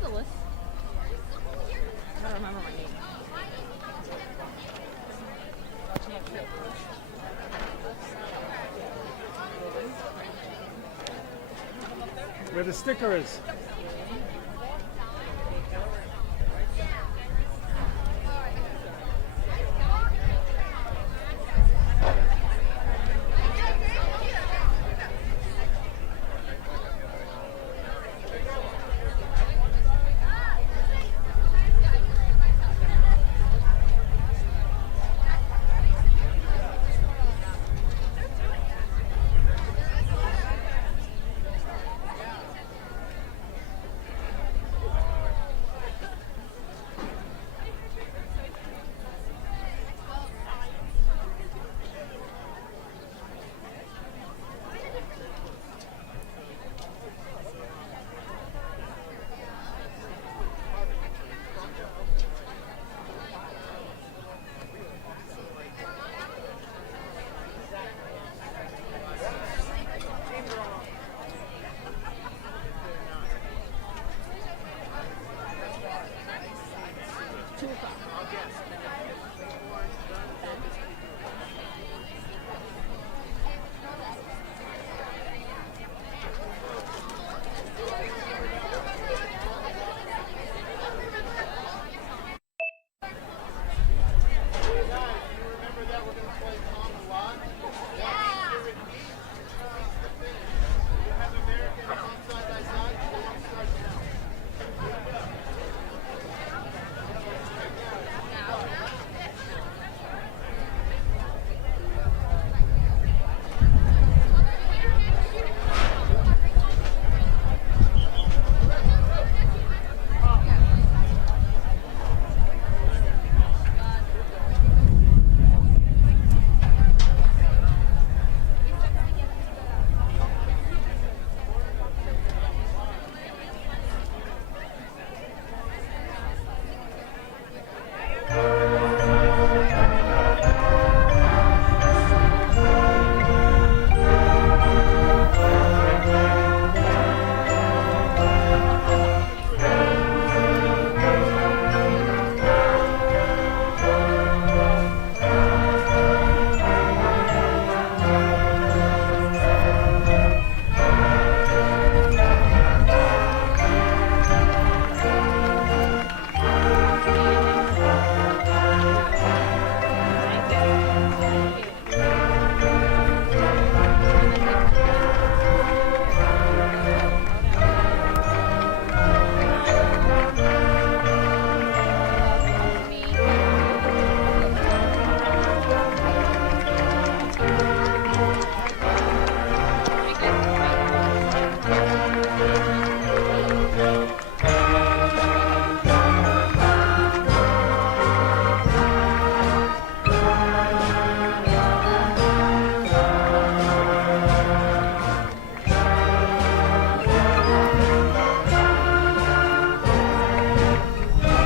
Phyllis. I don't remember my name. Where the sticker is.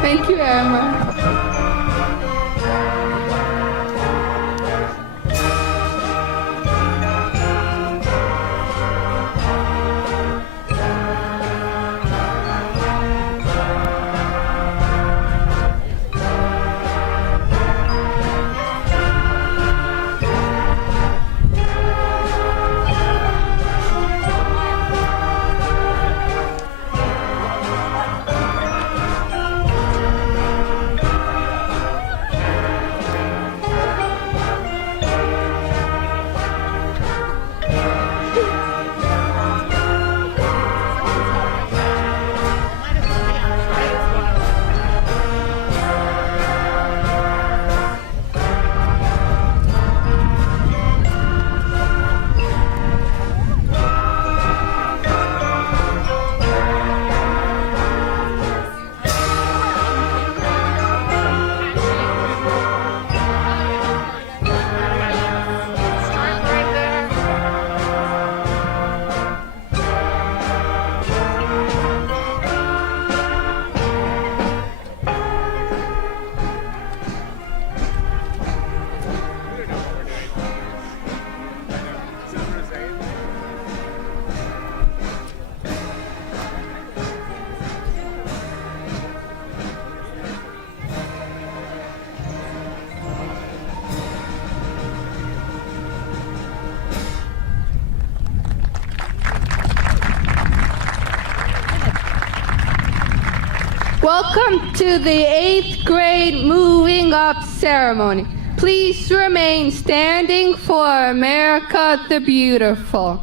Thank you, Emma. Welcome to the 8th grade moving up ceremony. Please remain standing for America the Beautiful.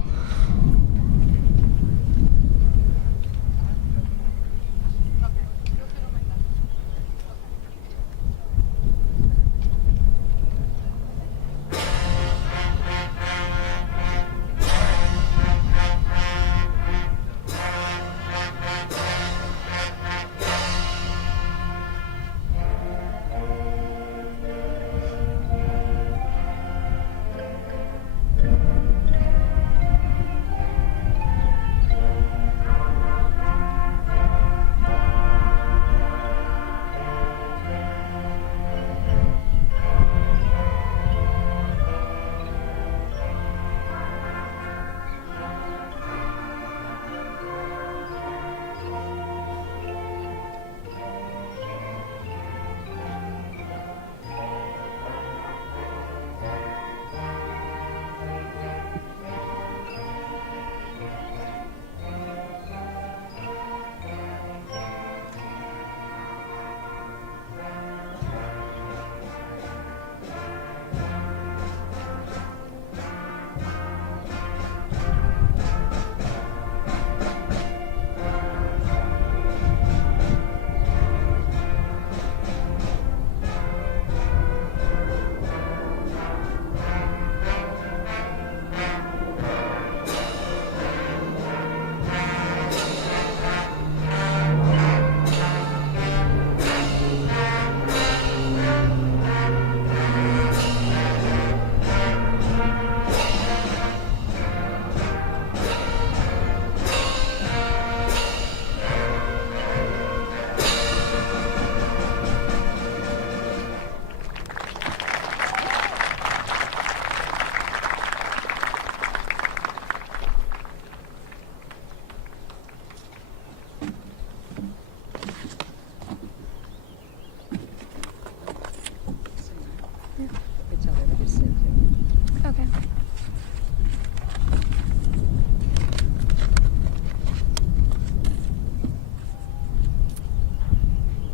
Okay.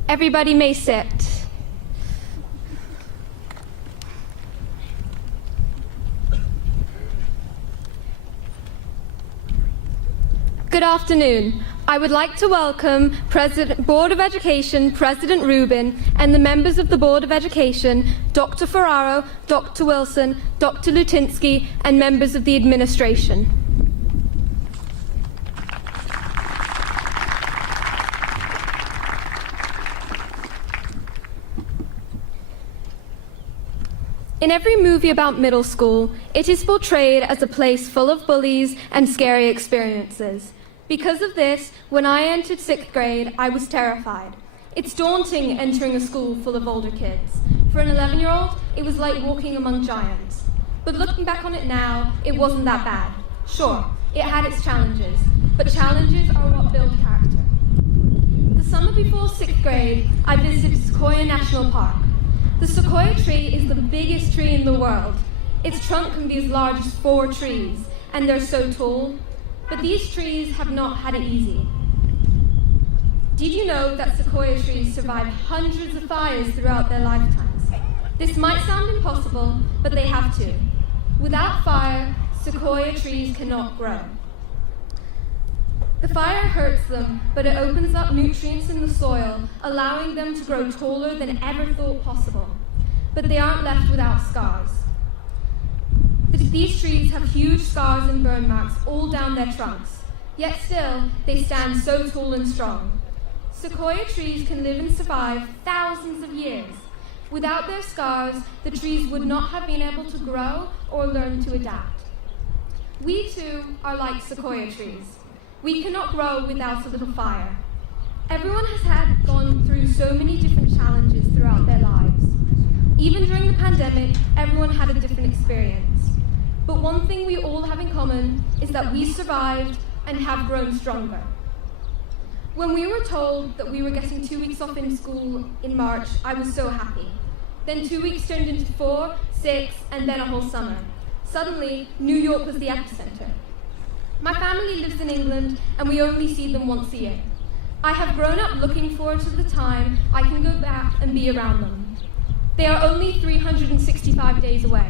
Everybody may sit. Good afternoon. I would like to welcome Board of Education President Rubin and the members of the Board of Education, Dr. Ferraro, Dr. Wilson, Dr. Lutinsky, and members of the administration. In every movie about middle school, it is portrayed as a place full of bullies and scary experiences. Because of this, when I entered 6th grade, I was terrified. It's daunting entering a school full of older kids. For an 11-year-old, it was like walking among giants. But looking back on it now, it wasn't that bad. Sure, it had its challenges, but challenges are what build character. The summer before 6th grade, I visited Sequoia National Park. The sequoia tree is the biggest tree in the world. Its trunk can be as large as 4 trees, and they're so tall. But these trees have not had it easy. Did you know that sequoia trees survive hundreds of fires throughout their lifetimes? This might sound impossible, but they have to. Without fire, sequoia trees cannot grow. The fire hurts them, but it opens up nutrients in the soil, allowing them to grow taller than ever thought possible. But they aren't left without scars. These trees have huge scars and burn marks all down their trunks, yet still they stand so tall and strong. Sequoia trees can live and survive thousands of years. Without their scars, the trees would not have been able to grow or learn to adapt. We too are like sequoia trees. We cannot grow without a little fire. Everyone has gone through so many different challenges throughout their lives. Even during the pandemic, everyone had a different experience. But one thing we all have in common is that we survived and have grown stronger. When we were told that we were getting 2 weeks off in school in March, I was so happy. Then 2 weeks turned into 4, 6, and then a whole summer. Suddenly, New York was the epicenter. My family lives in England, and we only see them once a year. I have grown up looking forward to the time I can go back and be around them. They are only 365 days away.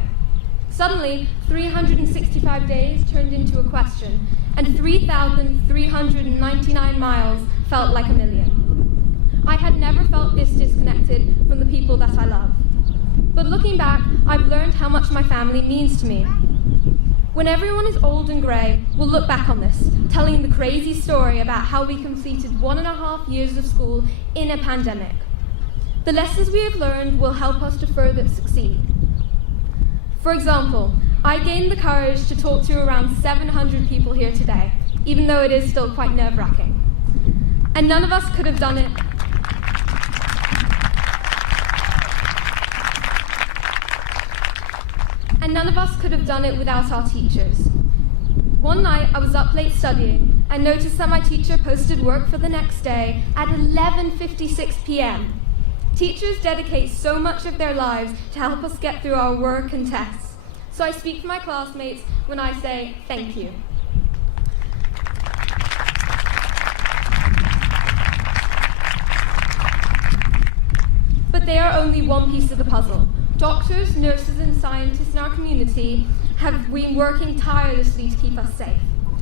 Suddenly, 365 days turned into a question, and 3,399 miles felt like a million. I had never felt this disconnected from the people that I love. But looking back, I've learned how much my family means to me. When everyone is old and grey, we'll look back on this, telling the crazy story about how we completed 1.5 years of school in a pandemic. The lessons we have learned will help us to further succeed. For example, I gained the courage to talk to around 700 people here today, even though it is still quite nerve-wracking. And none of us could have done it. And none of us could have done it without our teachers. One night, I was up late studying and noticed that my teacher posted work for the next day at 11:56 p.m. Teachers dedicate so much of their lives to help us get through our work and tests. So I speak for my classmates when I say thank you. But they are only one piece of the puzzle. Doctors, nurses, and scientists in our community have been working tirelessly to keep us safe.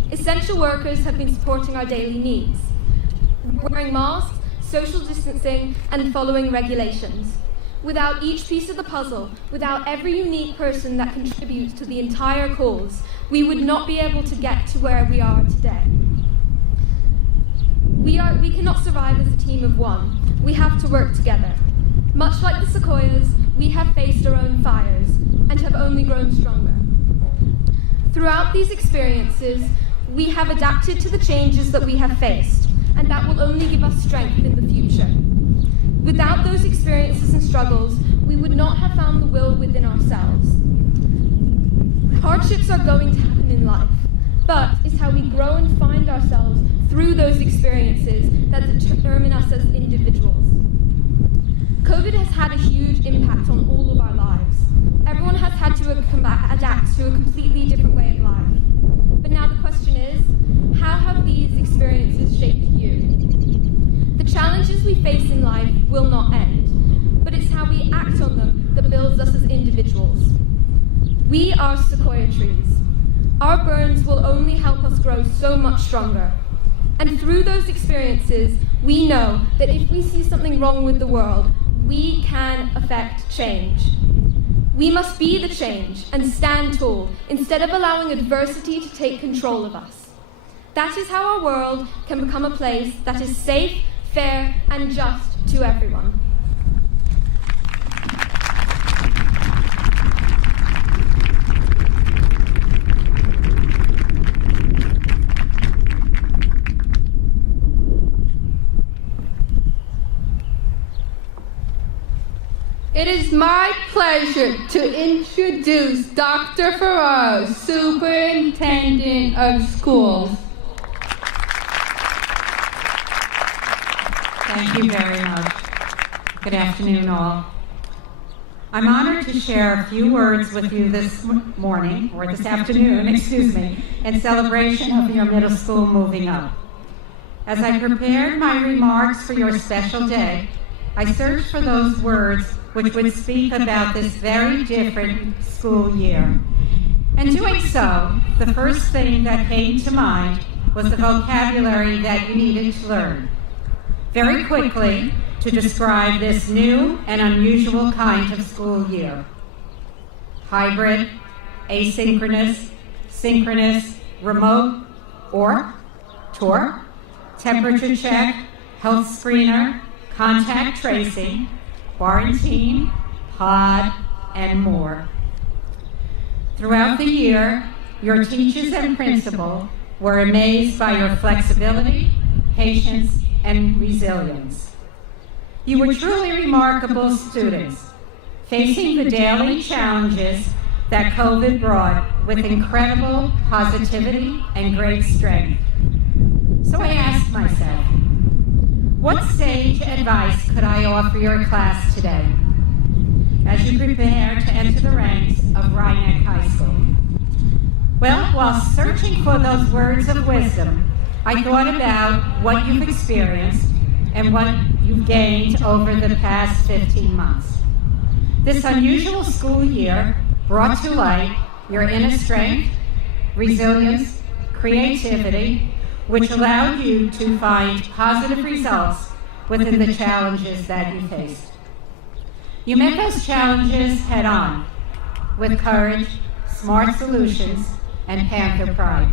Essential workers have been supporting our daily needs, wearing masks, social distancing, and following regulations. Without each piece of the puzzle, without every unique person that contributes to the entire cause, we would not be able to get to where we are today. We cannot survive as a team of one. We have to work together. Much like the sequoias, we have faced our own fires and have only grown stronger. Throughout these experiences, we have adapted to the changes that we have faced, and that will only give us strength in the future. Without those experiences and struggles, we would not have found the will within ourselves. Hardships are going to happen in life, but it's how we grow and find ourselves through those experiences that determine us as individuals. COVID has had a huge impact on all of our lives. Everyone has had to adapt to a completely different way of life. But now the question is, how have these experiences shaped you? The challenges we face in life will not end, but it's how we act on them that builds us as individuals. We are sequoia trees. Our burns will only help us grow so much stronger. And through those experiences, we know that if we see something wrong with the world, we can affect change. We must be the change and stand tall instead of allowing adversity to take control of us. That is how our world can become a place that is safe, fair, and just to everyone. It is my pleasure to introduce Dr. Ferraro, Superintendent of Schools. Thank you very much. Good afternoon, all. I'm honored to share a few words with you this morning, or this afternoon, in celebration of your middle school moving up. As I prepared my remarks for your special day, I searched for those words which would speak about this very different school year. And doing so, the first thing that came to mind was the vocabulary that you needed to learn. Very quickly, to describe this new and unusual kind of school year. Hybrid, asynchronous, synchronous, remote, or tour, temperature check, health screener, contact tracing, quarantine, pod, and more. Throughout the year, your teachers and principal were amazed by your flexibility, patience, and resilience. You were truly remarkable students, facing the daily challenges that COVID brought with incredible positivity and great strength. So I asked myself, what sage advice could I offer your class today as you prepare to enter the ranks of Rhinebeck High School? Well, while searching for those words of wisdom, I thought about what you've experienced and what you've gained over the past 15 months. This unusual school year brought to light your inner strength, resilience, creativity, which allowed you to find positive results within the challenges that you faced. You met those challenges head on, with courage, smart solutions, and Panther pride.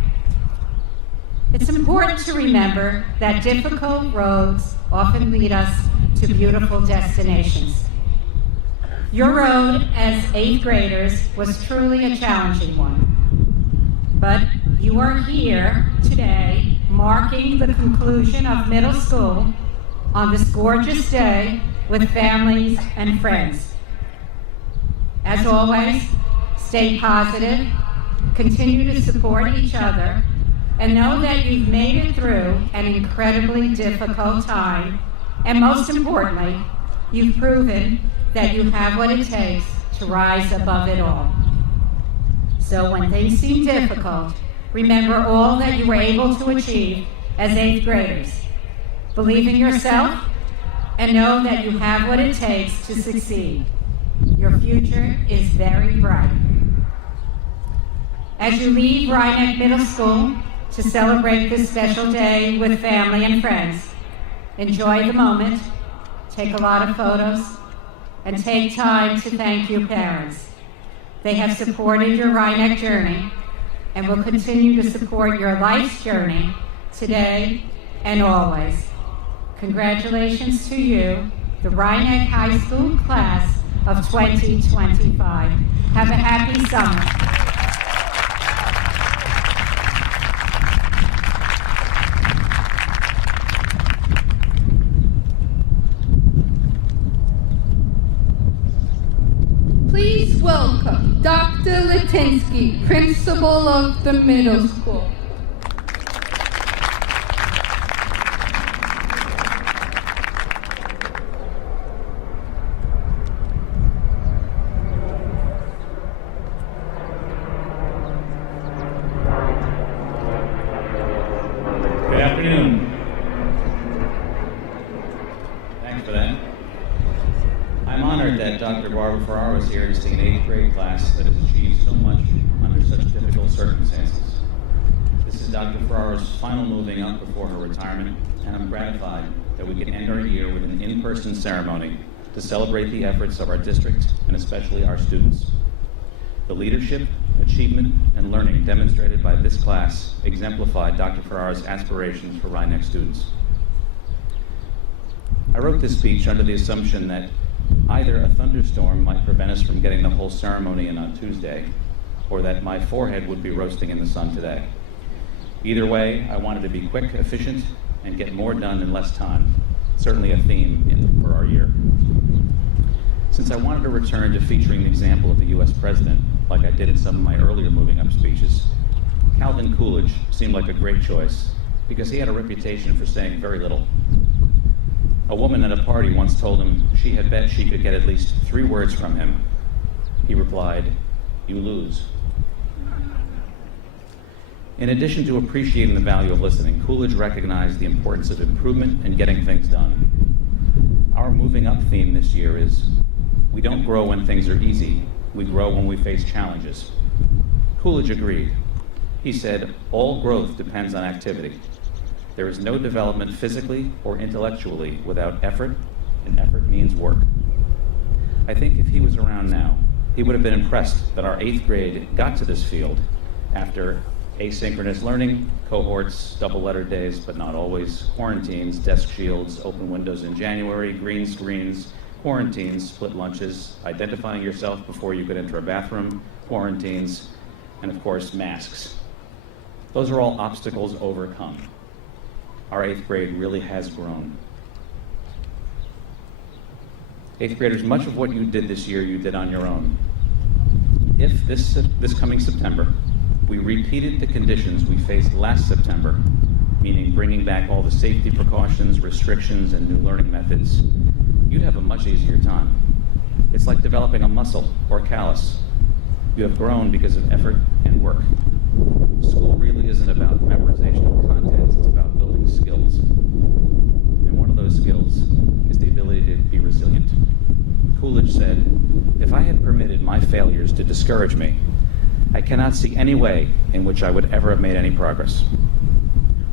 It's important to remember that difficult roads often lead us to beautiful destinations. Your road as 8th graders was truly a challenging one. But you are here today, marking the conclusion of middle school on this gorgeous day with families and friends. As always, stay positive, continue to support each other, and know that you've made it through an incredibly difficult time, and most importantly, you've proven that you have what it takes to rise above it all. So when things seem difficult, remember all that you were able to achieve as 8th graders. Believe in yourself and know that you have what it takes to succeed. Your future is very bright. As you leave Rhinebeck Middle School to celebrate this special day with family and friends, enjoy the moment, take a lot of photos, and take time to thank your parents. They have supported your Rhinebeck journey and will continue to support your life's journey today and always. Congratulations to you, the Rhinebeck High School class of 2025. Have a happy summer. Please welcome Dr. Litinsky, principal of the middle school. Good afternoon. Thanks for that. I'm honored that Dr. Barbara Ferraro is here to see an 8th grade class that has achieved so much under such difficult circumstances. This is Dr. Ferraro's final moving up before her retirement, and I'm gratified that we can end our year with an in-person ceremony to celebrate the efforts of our district and especially our students. The leadership, achievement, and learning demonstrated by this class exemplified Dr. Ferraro's aspirations for Rhinebeck students. I wrote this speech under the assumption that either a thunderstorm might prevent us from getting the whole ceremony in on Tuesday, or that my forehead would be roasting in the sun today. Either way, I wanted to be quick, efficient, and get more done in less time. Certainly a theme for our year. Since I wanted to return to featuring the example of the U.S. President, like I did in some of my earlier moving up speeches, Calvin Coolidge seemed like a great choice because he had a reputation for saying very little. A woman at a party once told him she had bet she could get at least 3 words from him. He replied, "You lose." In addition to appreciating the value of listening, Coolidge recognized the importance of improvement and getting things done. Our moving up theme this year is, we don't grow when things are easy, we grow when we face challenges. Coolidge agreed. He said, all growth depends on activity. There is no development physically or intellectually without effort, and effort means work. I think if he was around now, he would have been impressed that our 8th grade got to this field after asynchronous learning, cohorts, double-letter days, but not always, quarantines, desk shields, open windows in January, green screens, quarantines, split lunches, identifying yourself before you could enter a bathroom, quarantines, and of course, masks. Those are all obstacles overcome. Our 8th grade really has grown. 8th graders, much of what you did this year, you did on your own. If this coming September, we repeated the conditions we faced last September, meaning bringing back all the safety precautions, restrictions, and new learning methods, you'd have a much easier time. It's like developing a muscle or callus. You have grown because of effort and work. School really isn't about memorization of content, it's about discourage me, I cannot see any way in which I would ever have made any progress.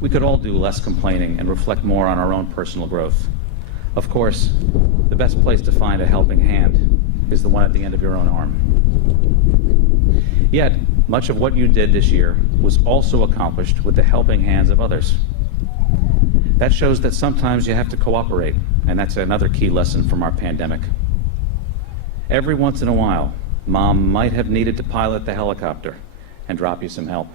We could all do less complaining and reflect more on our own personal growth. Of course, the best place to find a helping hand is the one at the end of your own arm. Yet, much of what you did this year was also accomplished with the helping hands of others. That shows that sometimes you have to cooperate, and that's another key lesson from our pandemic. Every once in a while, Mom might have needed to pilot the helicopter and drop you some help.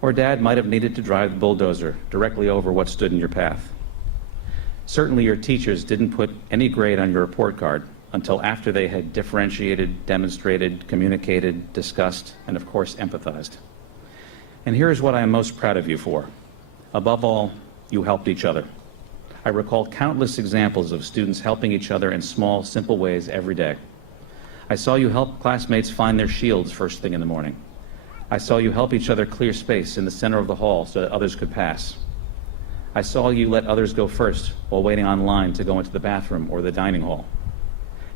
Or Dad might have needed to drive the bulldozer directly over what stood in your path. Certainly your teachers didn't put any grade on your report card until after they had differentiated, demonstrated, communicated, discussed, and of course empathized. And here is what I am most proud of you for. Above all, you helped each other. I recall countless examples of students helping each other in small, simple ways every day. I saw you help classmates find their shields first thing in the morning. I saw you help each other clear space in the center of the hall so that others could pass. I saw you let others go first while waiting online to go into the bathroom or the dining hall.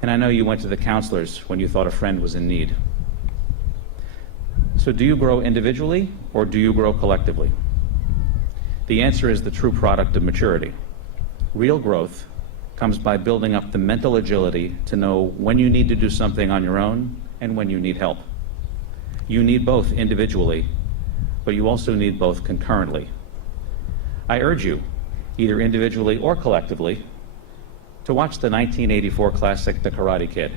And I know you went to the counselors when you thought a friend was in need. So do you grow individually or do you grow collectively? The answer is the true product of maturity. Real growth comes by building up the mental agility to know when you need to do something on your own and when you need help. You need both individually, but you also need both concurrently. I urge you, either individually or collectively, to watch the 1984 classic, The Karate Kid.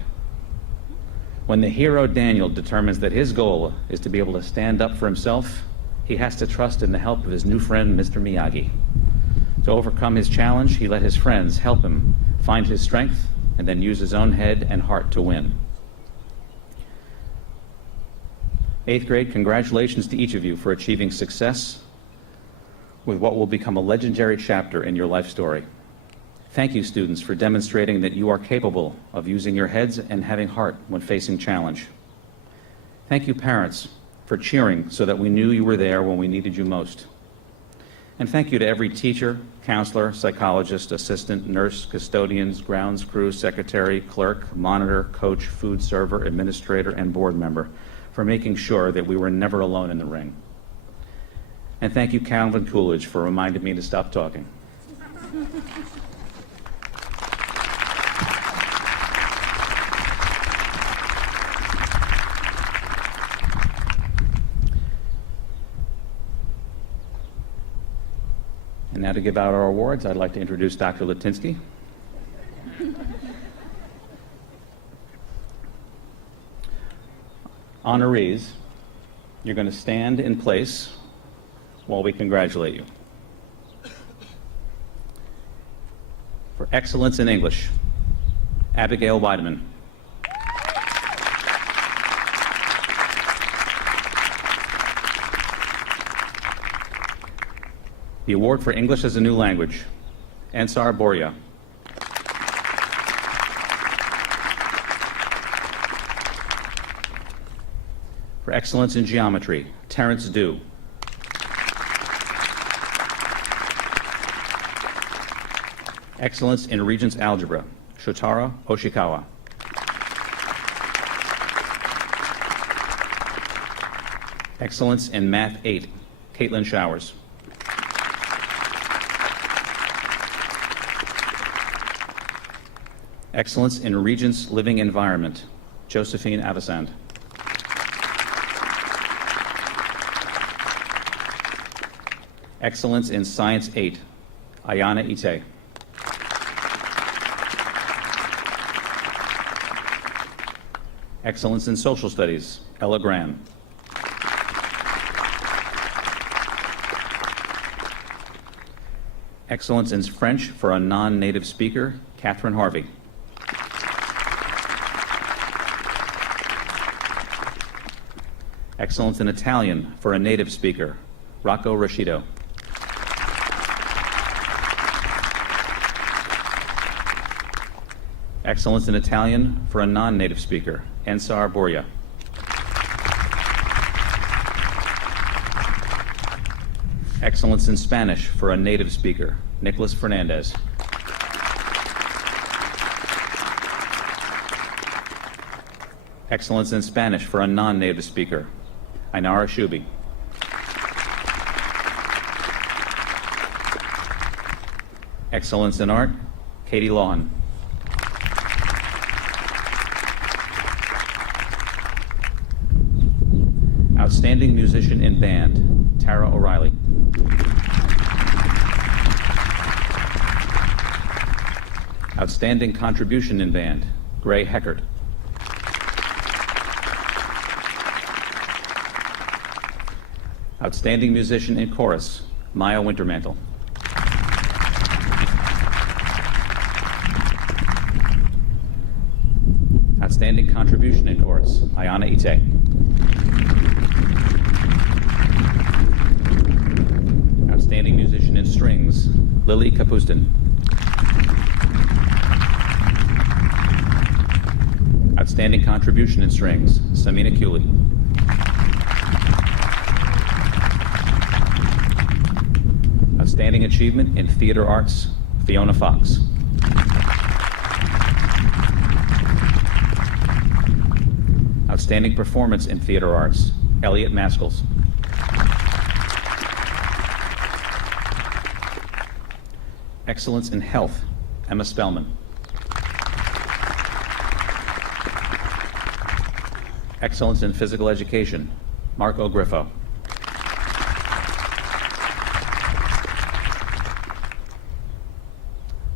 When the hero Daniel determines that his goal is to be able to stand up for himself, he has to trust in the help of his new friend, Mr. Miyagi. To overcome his challenge, he let his friends help him find his strength and then use his own head and heart to win. 8th grade, congratulations to each of you for achieving success with what will become a legendary chapter in your life story. Thank you, students, for demonstrating that you are capable of using your heads and having heart when facing challenge. Thank you, parents, for cheering so that we knew you were there when we needed you most. And thank you to every teacher, counselor, psychologist, assistant, nurse, custodians, grounds crew, secretary, clerk, monitor, coach, food server, administrator, and board member for making sure that we were never alone in the ring. And thank you, Calvin Coolidge, for reminding me to stop talking. And now to give out our awards, I'd like to introduce Dr. Latinsky. Honorees, you're going to stand in place while we congratulate you. For excellence in English, Abigail Weideman. The award for English as a New Language, Ansar Borya. For excellence in geometry, Terrence Dew. Excellence in Regents Algebra, Shotaro Oshikawa. Excellence in Math 8, Caitlin Showers. Excellence in Regents Living Environment, Josephine Avasand. Excellence in Science 8, Ayana Ite. Excellence in Social Studies, Ella Gran. Excellence in French for a non-native speaker, Catherine Harvey. Excellence in Italian for a native speaker, Rocco Rashido. Excellence in Italian for a non-native speaker, Ansar Borya. Excellence in Spanish for a native speaker, Nicholas Fernandez. Excellence in Spanish for a non-native speaker, Ainara Shubi. Excellence in Art, Katie Lawn. Outstanding Musician in Band, Tara O'Reilly. Outstanding Contribution in Band, Gray Heckert. Outstanding Musician in Chorus, Maya Wintermantle. Outstanding Contribution in Chorus, Ayana Ite. Outstanding Musician in Strings, Lily Kapustin. Outstanding Contribution in Strings, Samina Cooley. Outstanding Achievement in Theater Arts, Fiona Fox. Outstanding Performance in Theater Arts, Elliot Maskels. Excellence in Health, Emma Spellman. Excellence in Physical Education, Marco Griffo.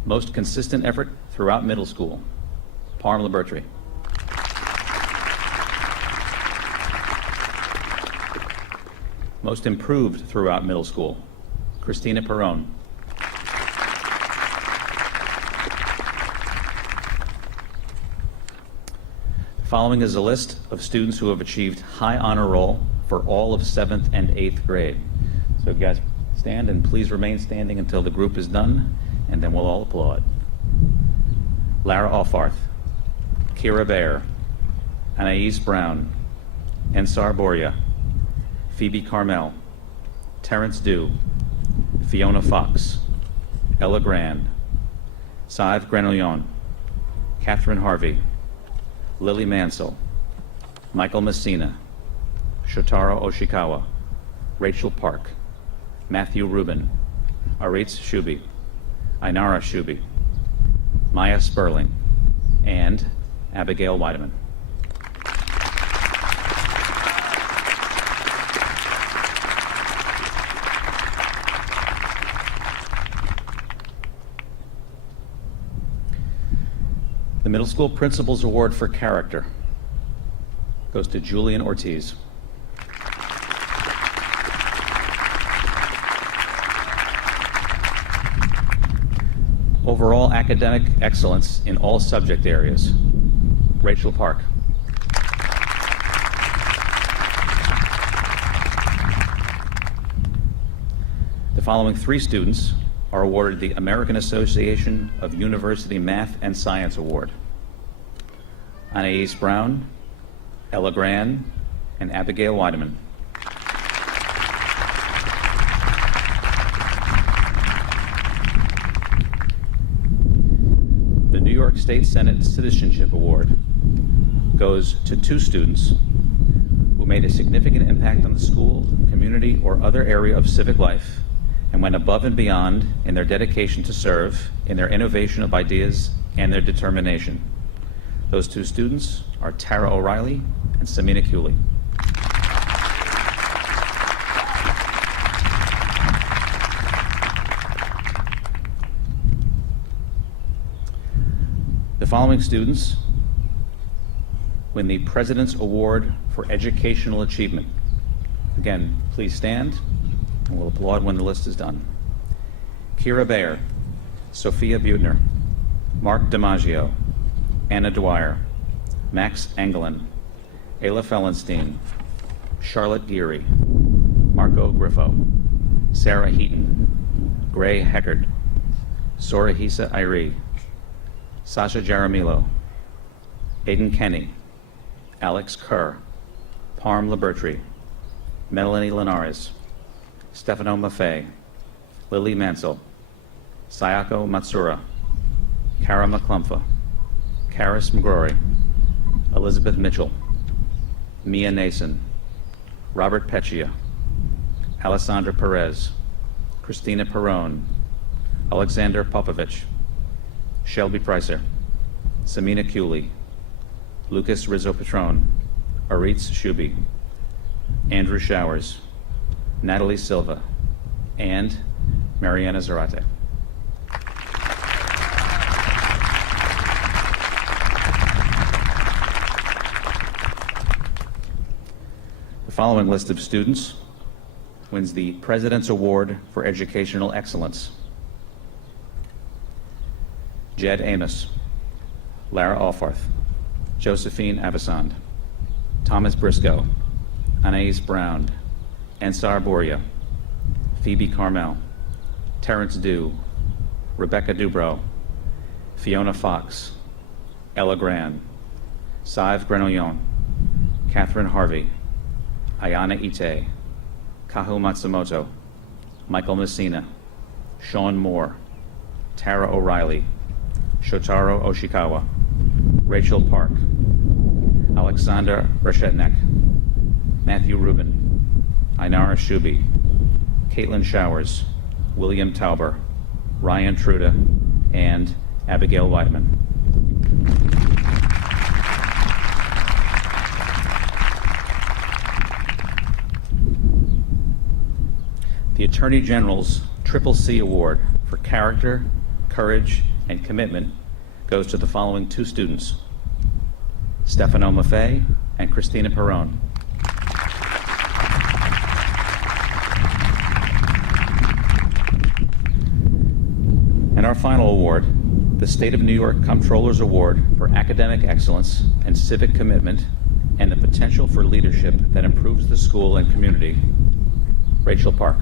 Most consistent effort throughout middle school, Parm Labertry. Most improved throughout middle school, Christina Perrone. Following is a list of students who have achieved high honor roll for all of 7th and 8th grade. So you guys stand and please remain standing until the group is done, and then we'll all applaud. Lara Alfarth, Kira Baer, Anais Brown, Ensar Boria, Phoebe Carmel, Terrence Dew, Fiona Fox, Ella Grand, Saad Granillon, Catherine Harvey, Lily Mansell, Michael Messina, Shotaro Oshikawa, Rachel Park, Matthew Rubin, Aritz Shubi, Ainara Shubi, Maya Sperling, and Abigail Weideman. The Middle School Principal's Award for Character goes to Julian Ortiz. Overall academic excellence in all subject areas, Rachel Park. The following 3 students are awarded the American Association of University Math and Science Award: Anais Brown, Ella Gran, and Abigail Weideman. The New York State Senate Citizenship Award goes to 2 students who made a significant impact on the school, community, or other area of civic life, and went above and beyond in their dedication to serve, in their innovation of ideas, and their determination. Those 2 students are Tara O'Reilly and Samina Cooley. The following students win the President's Award for Educational Achievement. Again, please stand, and we'll applaud when the list is done. Kira Baer, Sophia Butner, Mark DiMaggio, Anna Dwyer, Max Anglin, Ayla Fellenstein, Charlotte Geary, Marco Griffo, Sarah Heaton, Gray Heckard, Sorahisa Irie, Sasha Jaramillo, Aidan Kenny, Alex Kerr, Parm Labertry, Melanie Linares, Stefano Maffei, Lily Mansell, Sayako Matsura, Kara McClumpha, Karis McGrory, Elizabeth Mitchell, Mia Nason, Robert Peccia, Alessandra Perez, Christina Perrone, Alexander Popovich, Shelby Pricer, Samina Cooley, Lucas Rizzo-Patron, Aritz Shuby, Andrew Showers, Natalie Silva, and Mariana Zarate. The following list of students wins the President's Award for Educational Excellence: Jed Amos, Lara Alfarth, Josephine Avasand, Thomas Briscoe, Anais Brown, Ansar Boria, Phoebe Carmel, Terrence Dew, Rebecca Dubrow, Fiona Fox, Ella Gran, Saive Grenollon, Catherine Harvey, Ayana Ite, Kahu Matsumoto, Michael Messina, Sean Moore, Tara O'Reilly, Shotaro Oshikawa, Rachel Park, Alexander Reshetnek, Matthew Rubin, Ainara Shuby, Caitlin Showers, William Tauber, Ryan Truda, and Abigail Weidman. The Attorney General's Triple C Award for Character, Courage, and Commitment goes to the following two students: Stefano Maffei and Christina Perrone. And our final award, the State of New York Comptroller's Award for Academic Excellence and Civic Commitment and the Potential for Leadership that Improves the School and Community, Rachel Park.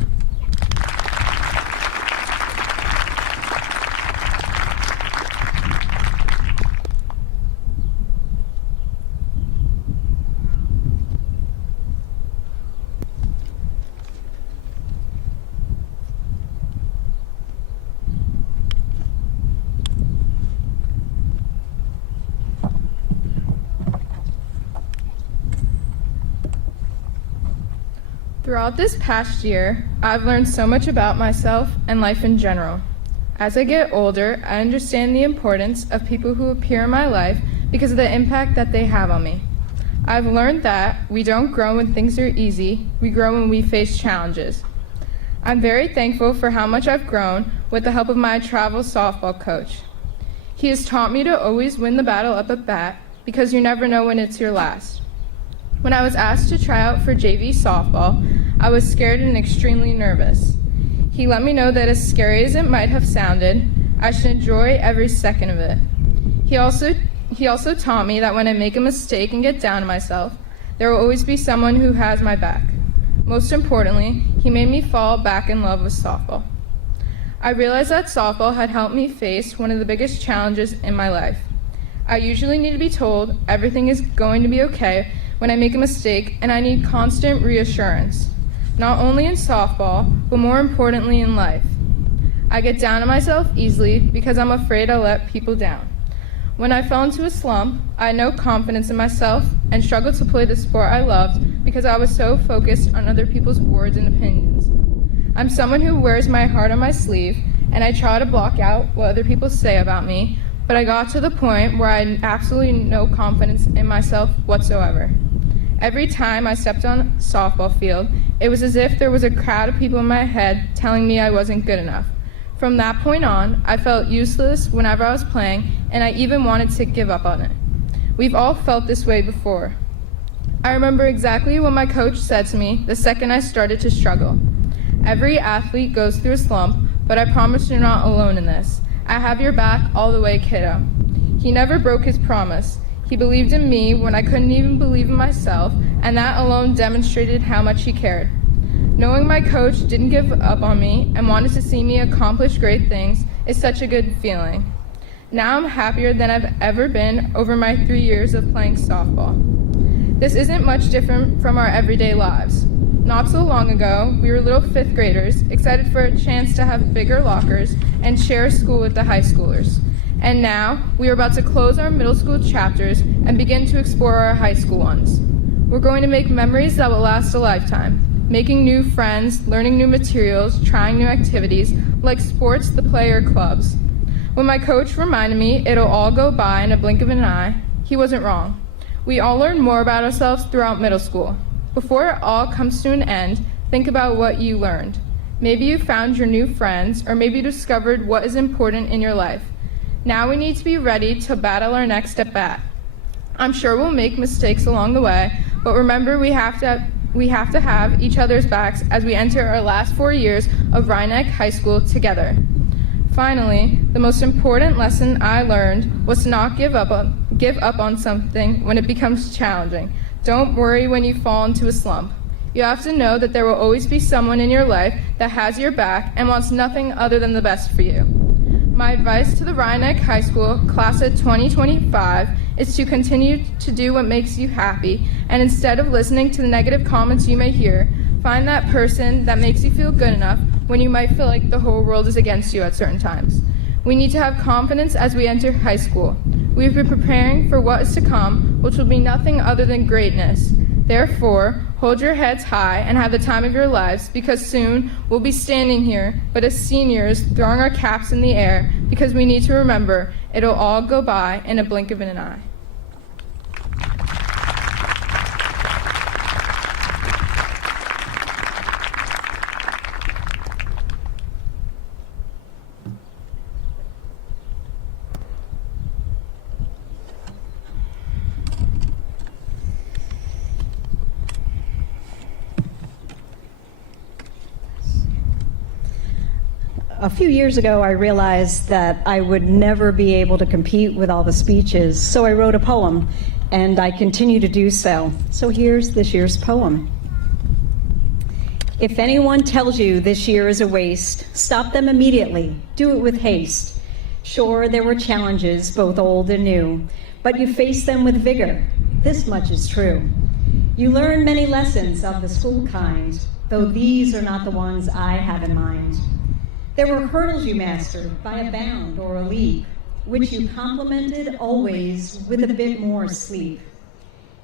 Throughout this past year, I've learned so much about myself and life in general. As I get older, I understand the importance of people who appear in my life because of the impact that they have on me. I've learned that we don't grow when things are easy, we grow when we face challenges. I'm very thankful for how much I've grown with the help of my travel softball coach. He has taught me to always win the battle up at bat because you never know when it's your last. When I was asked to try out for JV softball, I was scared and extremely nervous. He let me know that as scary as it might have sounded, I should enjoy every second of it. He also taught me that when I make a mistake and get down on myself, there will always be someone who has my back. Most importantly, he made me fall back in love with softball. I realized that softball had helped me face one of the biggest challenges in my life. I usually need to be told everything is going to be okay when I make a mistake, and I need constant reassurance, not only in softball, but more importantly in life. I get down on myself easily because I'm afraid I'll let people down. When I fell into a slump, I had no confidence in myself and struggled to play the sport I loved because I was so focused on other people's words and opinions. I'm someone who wears my heart on my sleeve, and I try to block out what other people say about me, but I got to the point where I had absolutely no confidence in myself whatsoever. Every time I stepped on a softball field, it was as if there was a crowd of people in my head telling me I wasn't good enough. From that point on, I felt useless whenever I was playing, and I even wanted to give up on it. We've all felt this way before. I remember exactly what my coach said to me the second I started to struggle. Every athlete goes through a slump, but I promise you're not alone in this. I have your back all the way, kiddo. He never broke his promise. He believed in me when I couldn't even believe in myself, and that alone demonstrated how much he cared. Knowing my coach didn't give up on me and wanted to see me accomplish great things is such a good feeling. Now I'm happier than I've ever been over my 3 years of playing softball. This isn't much different from our everyday lives. Not so long ago, we were little 5th graders, excited for a chance to have bigger lockers and share school with the high schoolers. And now, we are about to close our middle school chapters and begin to explore our high school ones. We're going to make memories that will last a lifetime, making new friends, learning new materials, trying new activities, like sports, the play, or clubs. When my coach reminded me it'll all go by in a blink of an eye, he wasn't wrong. We all learn more about ourselves throughout middle school. Before it all comes to an end, think about what you learned. Maybe you found your new friends, or maybe you discovered what is important in your life. Now we need to be ready to battle our next at bat. I'm sure we'll make mistakes along the way, but remember we have to have each other's backs as we enter our last 4 years of Rhinebeck High School together. Finally, the most important lesson I learned was to not give up on something when it becomes challenging. Don't worry when you fall into a slump. You have to know that there will always be someone in your life that has your back and wants nothing other than the best for you. My advice to the Rhinebeck High School class of 2025 is to continue to do what makes you happy, and instead of listening to the negative comments you may hear, find that person that makes you feel good enough when you might feel like the whole world is against you at certain times. We need to have confidence as we enter high school. We have been preparing for what is to come, which will be nothing other than greatness. Therefore, hold your heads high and have the time of your lives, because soon we'll be standing here, but as seniors, throwing our caps in the air, because we need to remember it'll all go by in a blink of an eye. A few years ago, I realized that I would never be able to compete with all the speeches, so I wrote a poem, and I continue to do so. So here's this year's poem. If anyone tells you this year is a waste, stop them immediately. Do it with haste. Sure, there were challenges, both old and new, but you faced them with vigor. This much is true. You learned many lessons of the school kind, though these are not the ones I have in mind. There were hurdles you mastered by a bound or a leap, which you complemented always with a bit more sleep.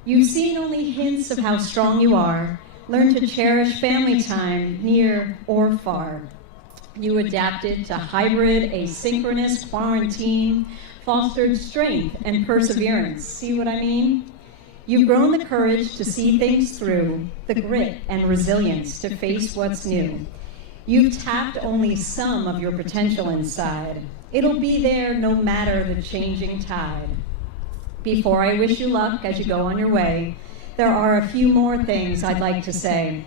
You've seen only hints of how strong you are, learned to cherish family time near or far. You adapted to hybrid, asynchronous quarantine, fostered strength and perseverance. See what I mean? You've grown the courage to see things through, the grit and resilience to face what's new. You've tapped only some of your potential inside. It'll be there no matter the changing tide. Before I wish you luck as you go on your way, there are a few more things I'd like to say.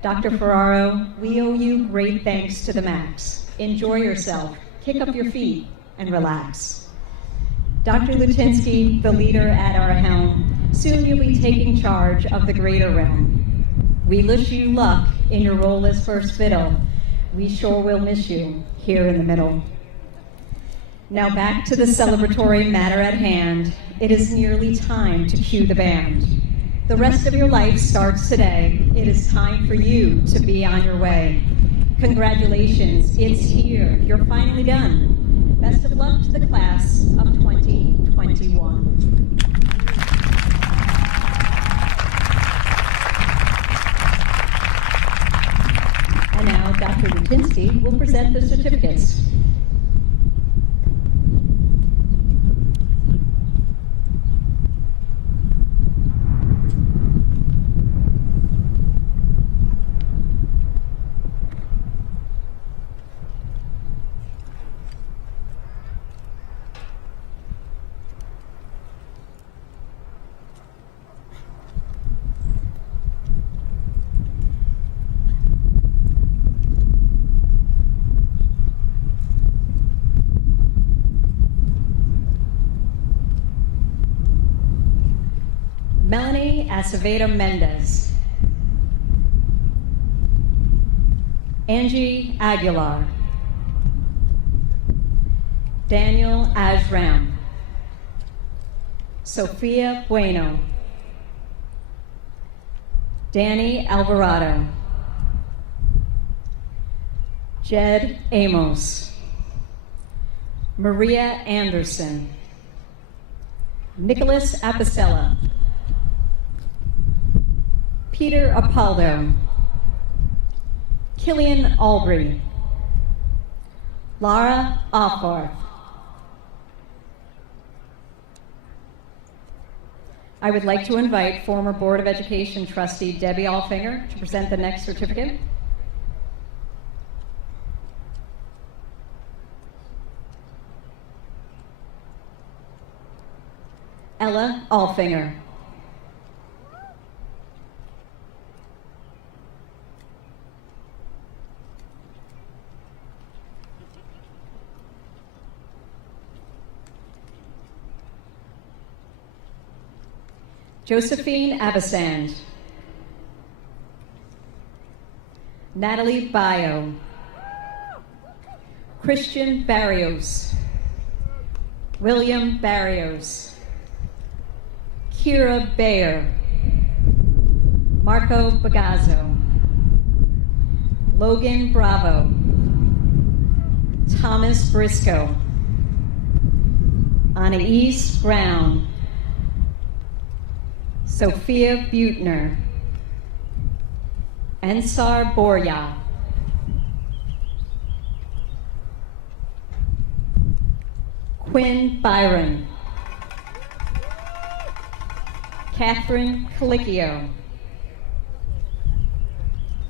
Dr. Ferraro, we owe you great thanks to the max. Enjoy yourself, kick up your feet, and relax. Dr. Lutinsky, the leader at our helm, soon you'll be taking charge of the greater realm. We wish you luck in your role as first fiddle. We sure will miss you here in the middle. Now back to the celebratory matter at hand. It is nearly time to cue the band. The rest of your life starts today. It is time for you to be on your way. Congratulations, it's here. You're finally done. Best of luck to the class of 2021. And now Dr. Lutinsky will present the certificates. Melanie Acevedo Mendez. Angie Aguilar. Daniel Ajram. Sophia Bueno. Danny Alvarado. Jed Amos. Maria Anderson. Nicholas Apicella. Peter Apaldo, Killian Albry, Lara Alforth. I would like to invite former Board of Education trustee Debbie Alfinger to present the next certificate. Ella Alfinger. Josephine Abasand, Natalie Bayo, Christian Barrios, William Barrios, Kira Bayer, Marco Bagazzo, Logan Bravo, Thomas Briscoe, Anais Brown, Sophia Butner, Ensar Borya, Quinn Byron, Catherine Calicchio,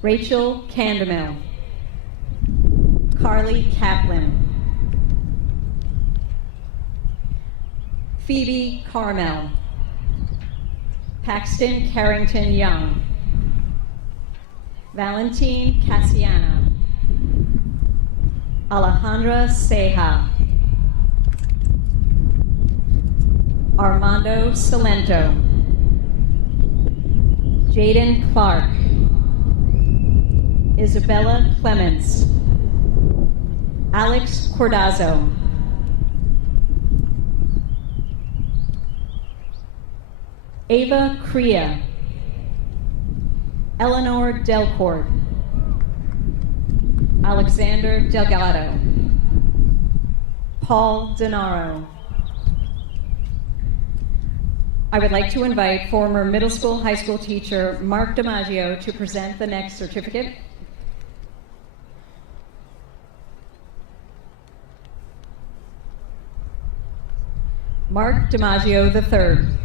Rachel Candamel, Carly Kaplan, Phoebe Carmel, Paxton Carrington Young, Valentine Cassiana, Alejandra Ceja, Armando Salento, Jaden Clark, Isabella Clements, Alex Cordazzo, Ava Crea, Eleanor Delcourt, Alexander Delgado, Paul Denaro. I would like to invite former middle school, high school teacher Mark DiMaggio to present the next certificate. Mark DiMaggio III.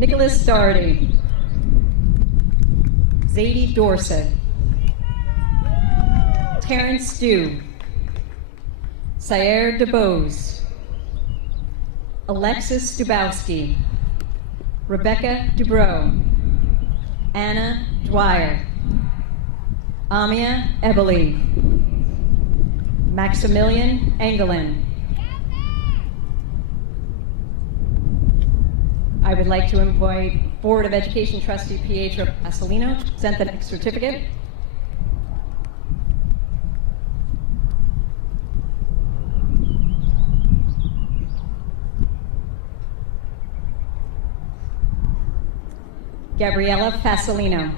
Nicholas Doherty, Zadie Dorset, Terrence Dew, Sayer DeBose, Alexis Dubowski, Rebecca Dubrow, Anna Dwyer, Amia Ebeli, Maximilian Engelin. I would like to invite Board of Education trustee Pietro Pasolino to present the next certificate. Gabriella Fasolino.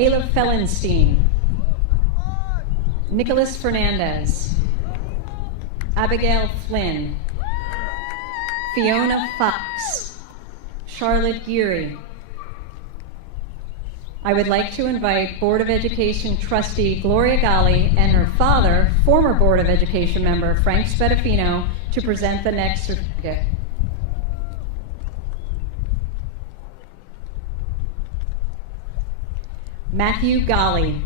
Ayla Fellenstein, Nicholas Fernandez, Abigail Flynn, Fiona Fox, Charlotte Geary. I would like to invite Board of Education trustee Gloria Gali and her father, former Board of Education member Frank Spadafino, to present the next certificate. Matthew Gali.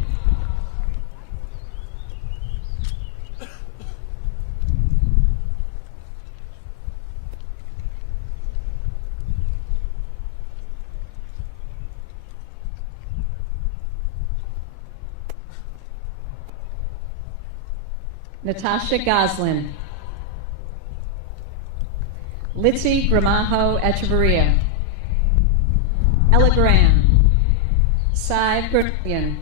Natasha Goslin. Litzy Gramajo Echeverria. Ella Graham. Cy Grimpian,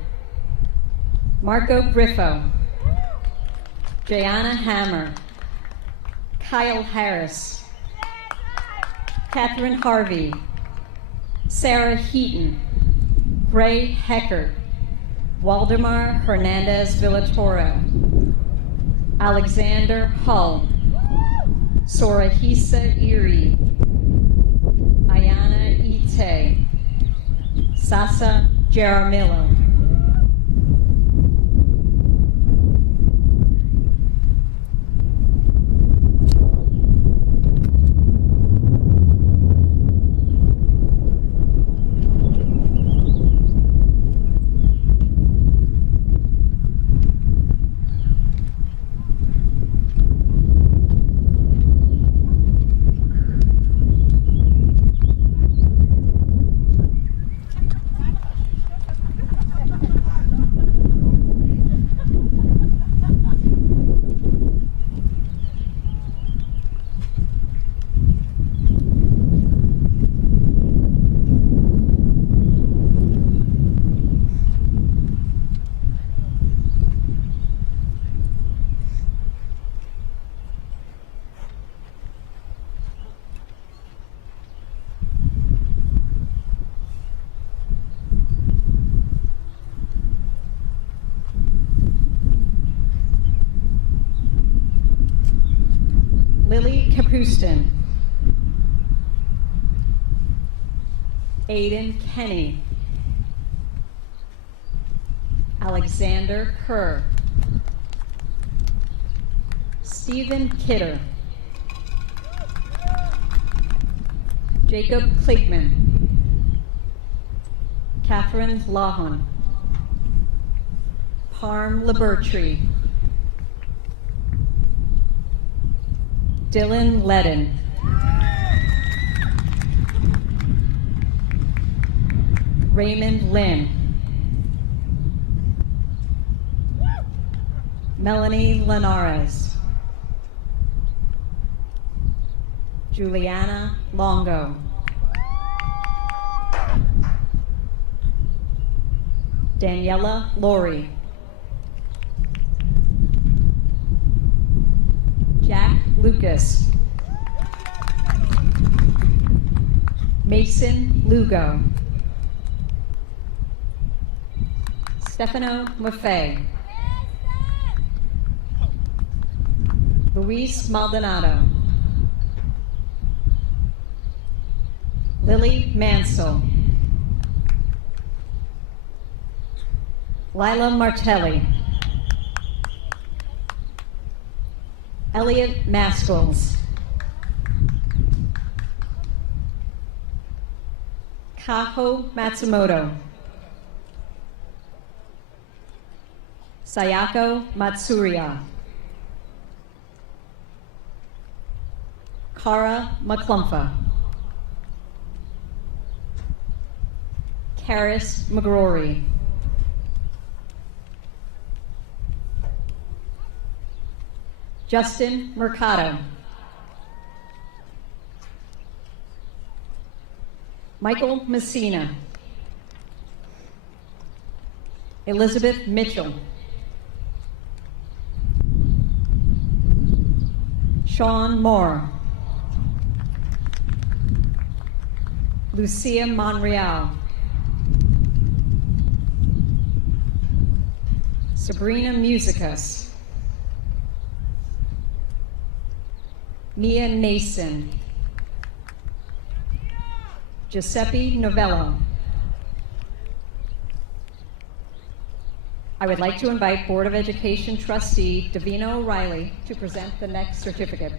Marco Griffo, Jayana Hammer, Kyle Harris, Catherine Harvey, Sarah Heaton, Gray Hecker, Waldemar Hernandez Villatoro, Alexander Hull, Sorahisa Iri, Ayana Ite, Sasa Jaramillo. Lily Kapustin, Aiden Kenny, Alexander Kerr, Stephen Kidder, Jacob Kligman, Catherine Lahon, Parm Labertree, Dylan Ledden, Raymond Lynn, Melanie Linares, Juliana Longo, Daniela Laurie, Jack Lucas, Mason Lugo, Stefano Maffei, Luis Maldonado, Lily Mansell, Lila Martelli, Elliot Maskels, Kaho Matsumoto, Sayako Matsuria, Kara McClumpha, Karis McGrory, Justin Mercado, Michael Messina, Elizabeth Mitchell, Sean Moore, Lucia Monreal, Sabrina Musicus, Mia Nason, Giuseppe Novello. I would like to invite Board of Education trustee Davina O'Reilly to present the next certificate.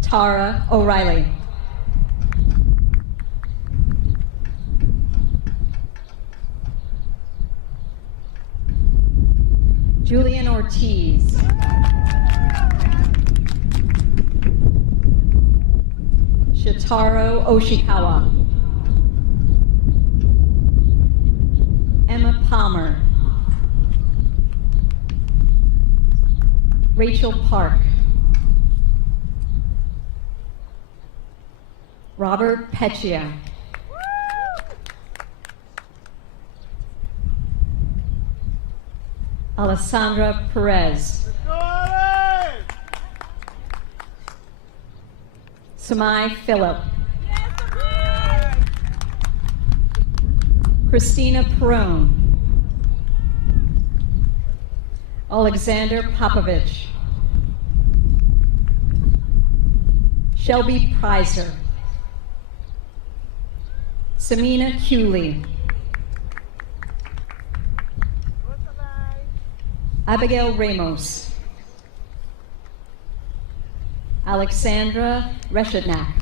Tara O'Reilly. Julian Ortiz. Shitaro Oshikawa. Emma Palmer. Rachel Park. Robert Peccia. Alessandra Perez. Samai Phillip. Christina Perone. Alexander Popovich. Shelby Prizer. Samina Cooley. Abigail Ramos. Alexandra Reshadnak.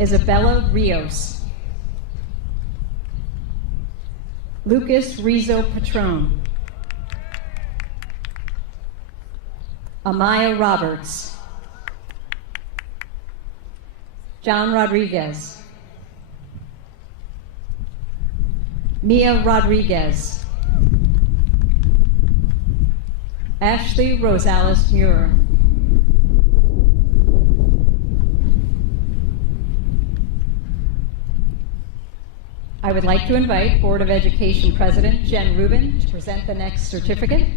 Isabella Rios. Lucas Rizzo Patron. Amaya Roberts. John Rodriguez. Mia Rodriguez. Ashley Rosales Muir. I would like to invite Board of Education President Jen Rubin to present the next certificate.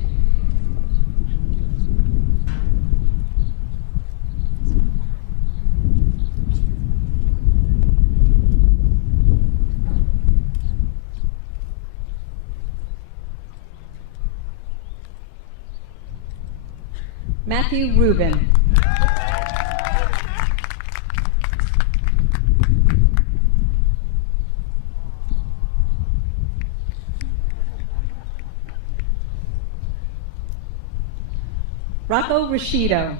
Matthew Rubin. Rocco Rashido.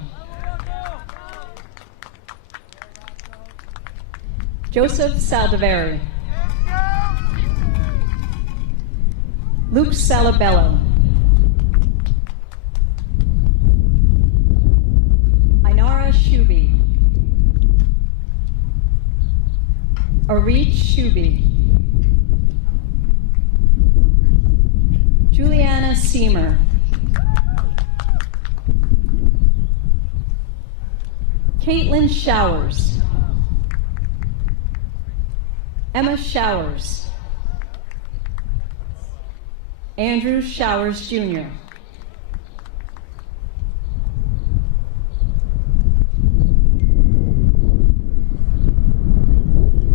Joseph Saldivari. Luke Salabello. Ainara Shuby. Arit Shuby. Juliana Seamer. Caitlin Showers. Emma Showers. Andrew Showers Jr.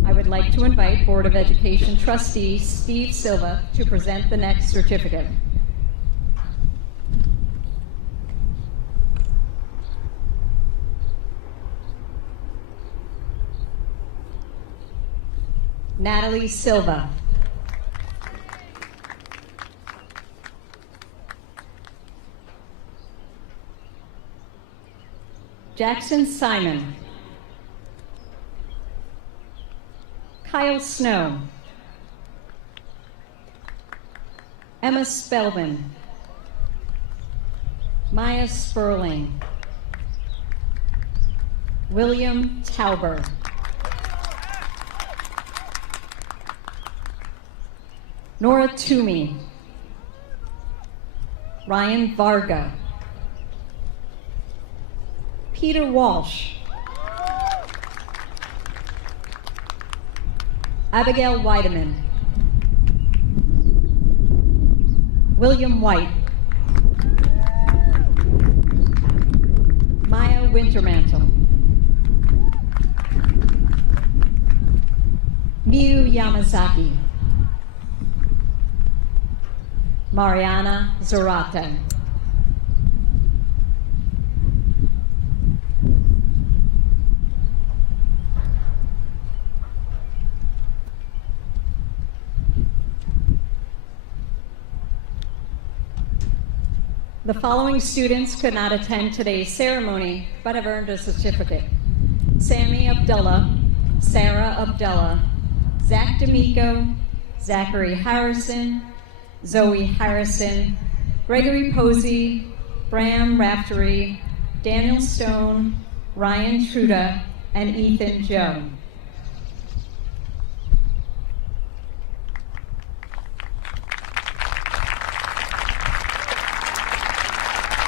I would like to invite Board of Education Trustee Steve Silva to present the next certificate. Natalie Silva. Jackson Simon. Kyle Snow. Emma Spelman. Maya Sperling. William Tauber. Nora Toomey. Ryan Varga. Peter Walsh. Abigail Weideman. William White. Maya Wintermantle. Miyu Yamazaki. Mariana Zarate. The following students could not attend today's ceremony, but have earned a certificate. Sammy Abdullah, Sarah Abdullah, Zach D'Amico, Zachary Harrison, Zoe Harrison, Gregory Posey, Bram Raftery, Daniel Stone, Ryan Truda, and Ethan Joe.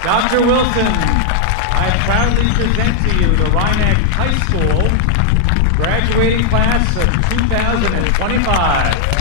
Dr. Wilson. I proudly present to you the Rhinebeck High School graduating class of 2025.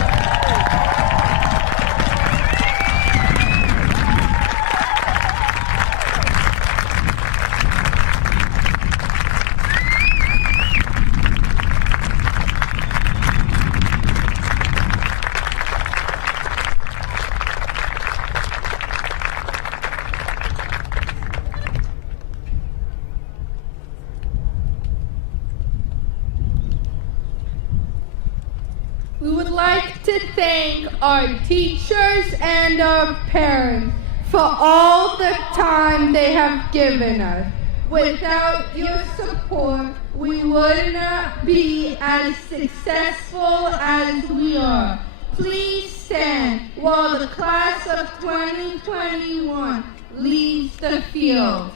We would like to thank our teachers and our parents for all the time they have given us. Without your support, we would not be as successful as we are. Please stand while the class of 2021 leaves the field.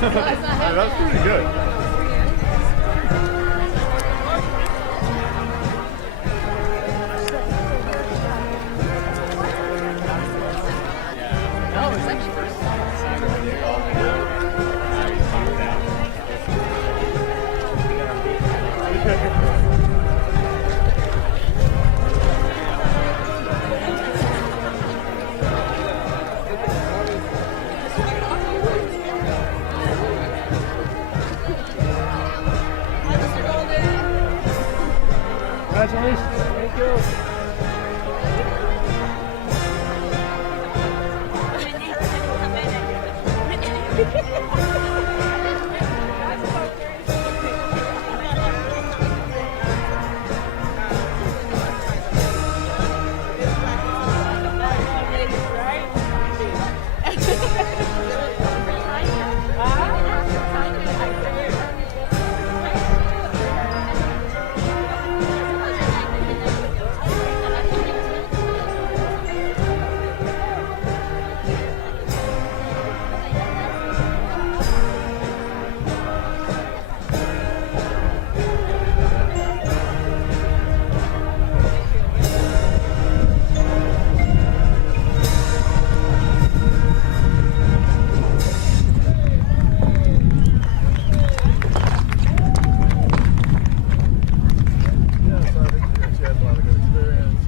That's pretty good. Congratulations. Thank you.